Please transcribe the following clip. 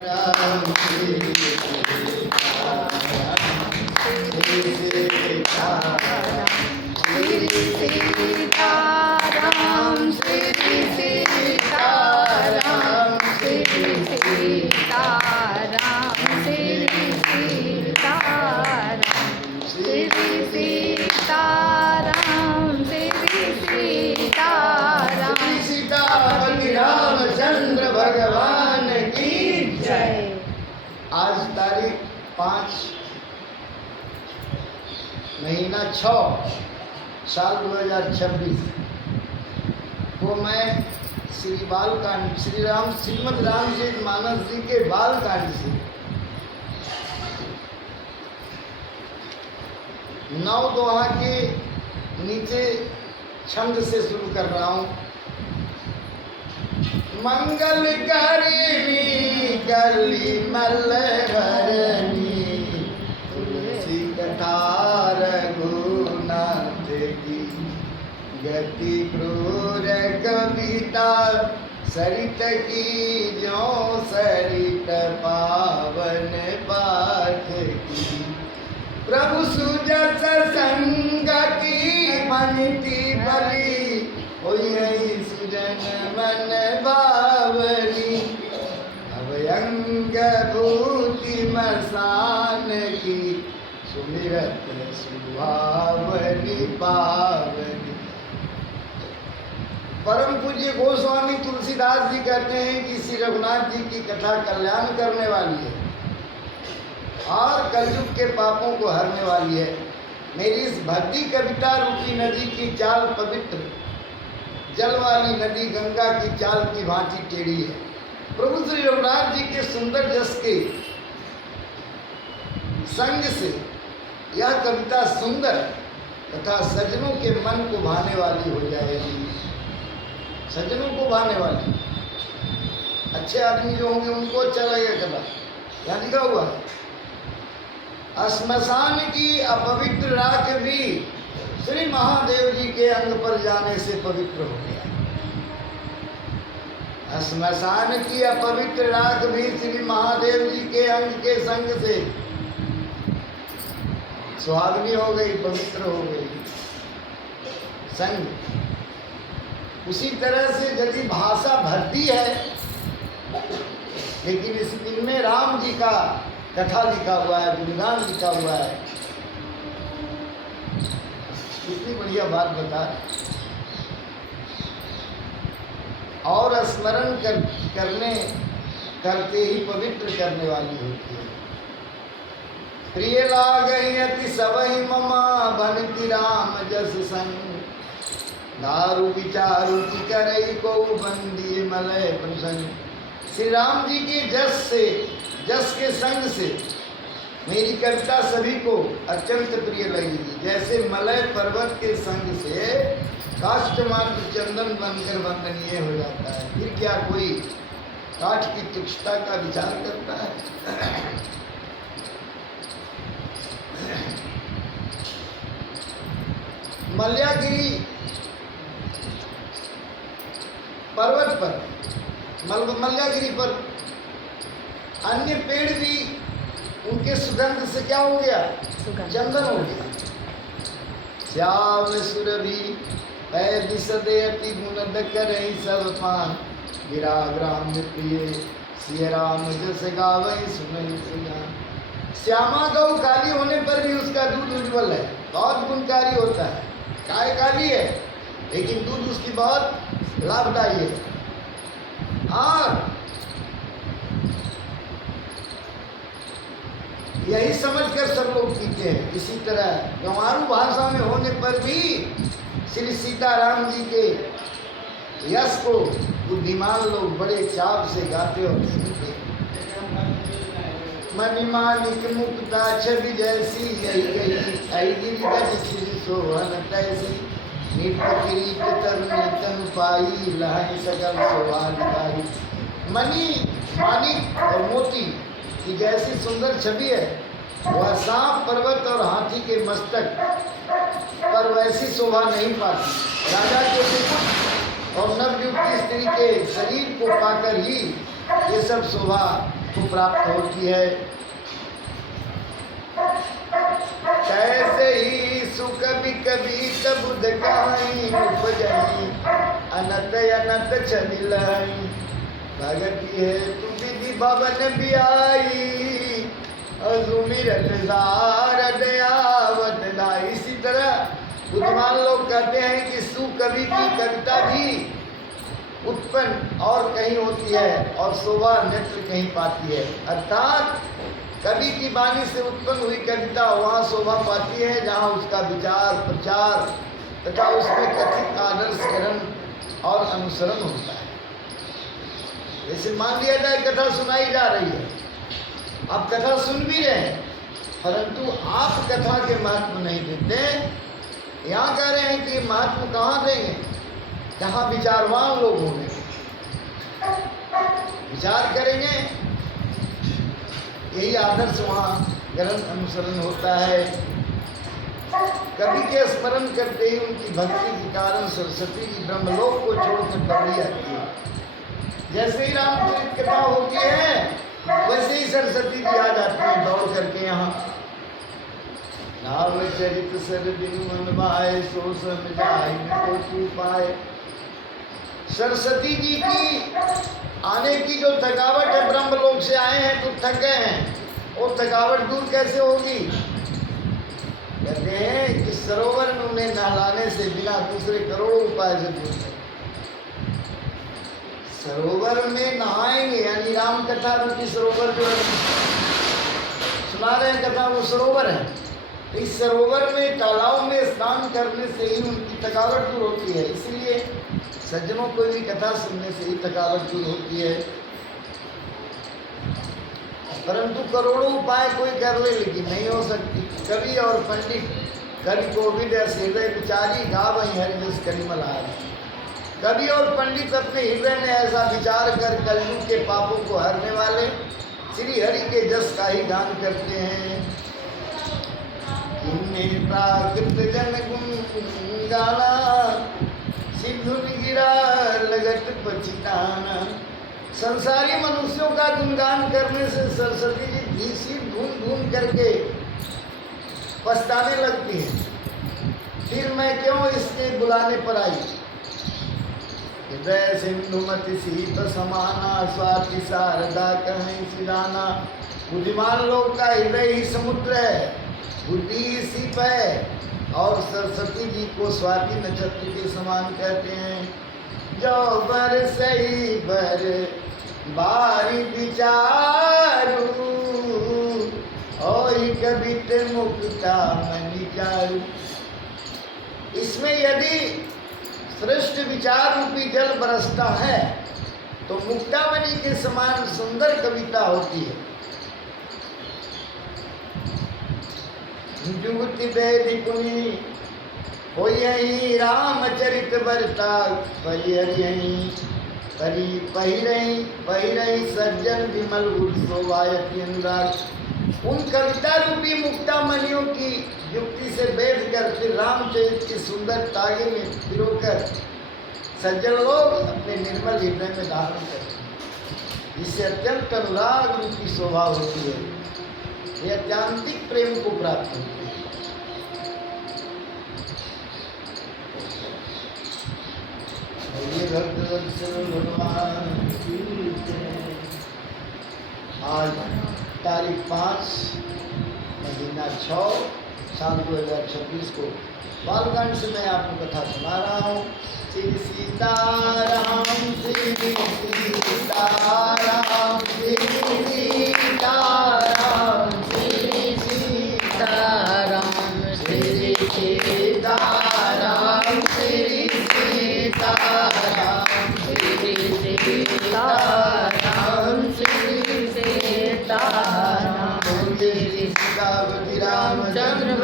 राम श्री सीताराम श्री सीताराम श्री सीताराम श्री सीताराम श्री सीताराम श्री सीताराम श्री सीताराम श्री सीताराम सीतापति रामचंद्र भगवान की जय। आज तारीख 5 महीना 6 साल 2026 को मैं श्रीमद रामचरित मानस जी के बालकांड से 9 दोहा के नीचे छंद से शुरू कर रहा हूँ। मंगल करी कली मलहरणी तुलसी कथा रघुनाथ की गति क्रूर कविता सरित की जो सरित पावन पाठ की प्रभु सुजस संग की मनती बली सुजन मन बावली अभयंग भूति मसान की सुमिरत सुहावनी पावनी। परम पूज्य गोस्वामी तुलसीदास जी कहते हैं कि श्री रघुनाथ जी की कथा कल्याण करने वाली है और कलयुग के पापों को हरने वाली है। मेरी इस भक्ति कविता रूपी नदी की चाल पवित्र जल वाली नदी गंगा की चाल की भांति टेढ़ी है। प्रभु श्री रघुनाथ जी के सुंदर जस के संग से यह कविता सुंदर तथा सज्जनों के मन को भाने वाली हो जाएगी। सज्जनों को भाने वाली, अच्छे आदमी जो होंगे उनको अच्छा लगेगा कथा। क्या लिखा हुआ है? श्मशान की अपवित्र राख भी श्री महादेव जी के अंग पर जाने से पवित्र हो गया। श्मशान की अपवित्र राख भी श्री महादेव जी के अंग के संग से सुहागनी हो गई, पवित्र हो गई संग। उसी तरह से यदि भाषा भद्दी है लेकिन इसमें राम जी का कथा लिखा हुआ है, गुणगान लिखा हुआ है, कितनी बढ़िया बात बता। और स्मरण करते ही पवित्र करने वाली होती है। प्रिय लागहि अति सबहि ममा बनति राम जस संग दारु विचारु की करई को बंदी मलय प्रसंग। श्री राम जी के जस के संग से मेरी कविता सभी को अत्यंत प्रिय लगेगी। जैसे मलय पर्वत के संग से काष्ठ मात्र चंदन बनकर वंदनीय हो जाता है, फिर क्या कोई काठ की तीक्ष्णता का विचार करता है? मल्यागिरी पर्वत पर मल्यागिरी पर अन्य पेड़ भी उनके सुगंध से क्या हो गया? चंदन हो गया। श्याम सुरभि विशदयति गुणद करहि सब पान गिरा ग्राम प्रिय सिय राम जस गावहि सुनहि सुजान। श्यामा गौ काली होने पर भी उसका दूध उज्ज्वल है, बहुत गुणकारी होता है। गाय काली है लेकिन दूध उसकी बहुत लाभदायी है। और यही समझकर सब लोग पीते हैं। इसी तरह गंवारू भाषा में होने पर भी श्री सीताराम जी के यश को बुद्धिमान लोग बड़े चाव से गाते और सुनते। मणिमाणिक मुक्ता छवि जैसी यही गई सोहन तैसी नित्य किरीट तरनी तन पाई लहन सकल शोभाधिकारी। मणि माणिक और मोती की जैसी सुंदर छवि है, वह सांप पर्वत और हाथी के मस्तक पर वैसी शोभा नहीं पाती। राजा के मुकुट और नवयुक्त स्त्री के शरीर को पाकर ही ये सब शोभा को प्राप्त होती है। कैसे ही सुख कभी कभी तबुध काई उपजई अनत अनत चलिलाई भगती है तू विधि भवन भी आई दयावत ना। इसी तरह बुद्धिमान लोग कहते हैं कि सुकवि की कविता भी उत्पन्न और कहीं होती है और शोभा नेत्र कहीं पाती है। अर्थात कवि की वाणी से उत्पन्न हुई कविता वहाँ शोभा पाती है जहाँ उसका विचार प्रचार तथा उसमें कथित आदर्शकरण और अनुसरण होता है। जैसे मान लिया जाए कथा सुनाई जा रही है, आप कथा सुन भी रहे हैं, परंतु आप कथा के महत्व नहीं देते। यहाँ कह रहे हैं कि महत्व कहाँ देंगे? जहाँ विचारवान लोग होंगे, विचार करेंगे, यही आदर्श वहाँ ग्रंथ अनुसरण होता है। कवि के स्मरण करते ही उनकी भक्ति के कारण सरस्वती जी ब्रह्मलोक को छोड़कर दौड़ी आती है। जैसे ही रामचरित कथा होती है वैसे ही सरस्वती जी आ जाती है दौड़ करके यहाँ। रामचरित सर बिनु मन भाए सो सम जाए को तू पाए। सरस्वती जी की आने की जो थकावट है, ब्रह्मलोक से आए हैं तो थक गए हैं, वो थकावट दूर कैसे होगी? कहते हैं कि सरोवर में उन्हें नहलाने से बिना दूसरे करोड़ों उपाय से दूर है। सरोवर में नहाएंगे यानी राम कथा रूपी सरोवर जो सुना रहे हैं कथा, वो सरोवर है। इस सरोवर में तालाब में स्नान करने से ही उनकी थकावट दूर होती है। इसलिए सज्जनों को भी कथा सुनने से ही थकावट दूर होती है। परंतु करोड़ों उपाय कोई कर ले लेकिन नहीं हो सकती। कवि और पंडित कवि कोविद हृदय विचारी गावई हरिजस करिमल आए। कवि और पंडित अपने हृदय में ऐसा विचार कर कलयुग के पापों को हरने वाले श्री हरि के जस का ही गान करते हैं। इन्हें प्राकृत जन गुण गाना सिद्धुन गिरा लगत पछिताना। संसारी मनुष्यों का गुणगान करने से सरस्वती जी भीषी घूम घूम करके पछताने लगती है। फिर मैं क्यों इसके बुलाने पर आई? हृदय सिंधुमति शीत समाना स्वाति शारदा कहीं सिराना। बुद्धिमान लोग का हृदय ही समुद्र है, बुद्धि ही सीप है, और सरस्वती जी को स्वाति नक्षत्र के समान कहते हैं। जो बर सही बर बारी विचारू और कवित मुक्ता मनि चारू। इसमें यदि श्रेष्ठ विचार रूपी जल बरसता है तो मुक्तामणि के समान सुंदर कविता होती है। जुगति वेदी पुनि हो यही रामचरित बरता परिहरि पहिरही सज्जन विमल गुण शोभायति अनुराग। उन कविता रूपी मुक्तामणियों की युक्ति से बैठ कर फिर रामचरित की सुंदर तागे में पिरोकर सज्जन लोग अपने निर्मल हृदय में धारण करते हैं। जिससे अत्यंत अनुराग रूपी शोभा होती है, ये अत्यांतिक प्रेम को प्राप्त होती है। ये भगवान आज तारीख 5 महीना 6 साल 2026 को बालकांड से मैं आपको कथा सुना रहा हूँ। श्री सीताराम श्री सीताराम श्री सीताराम श्री सीताराम श्री सीताराम श्री सीताराम श्री सीताराम श्री सीताराम। सीतावती रामचंद्र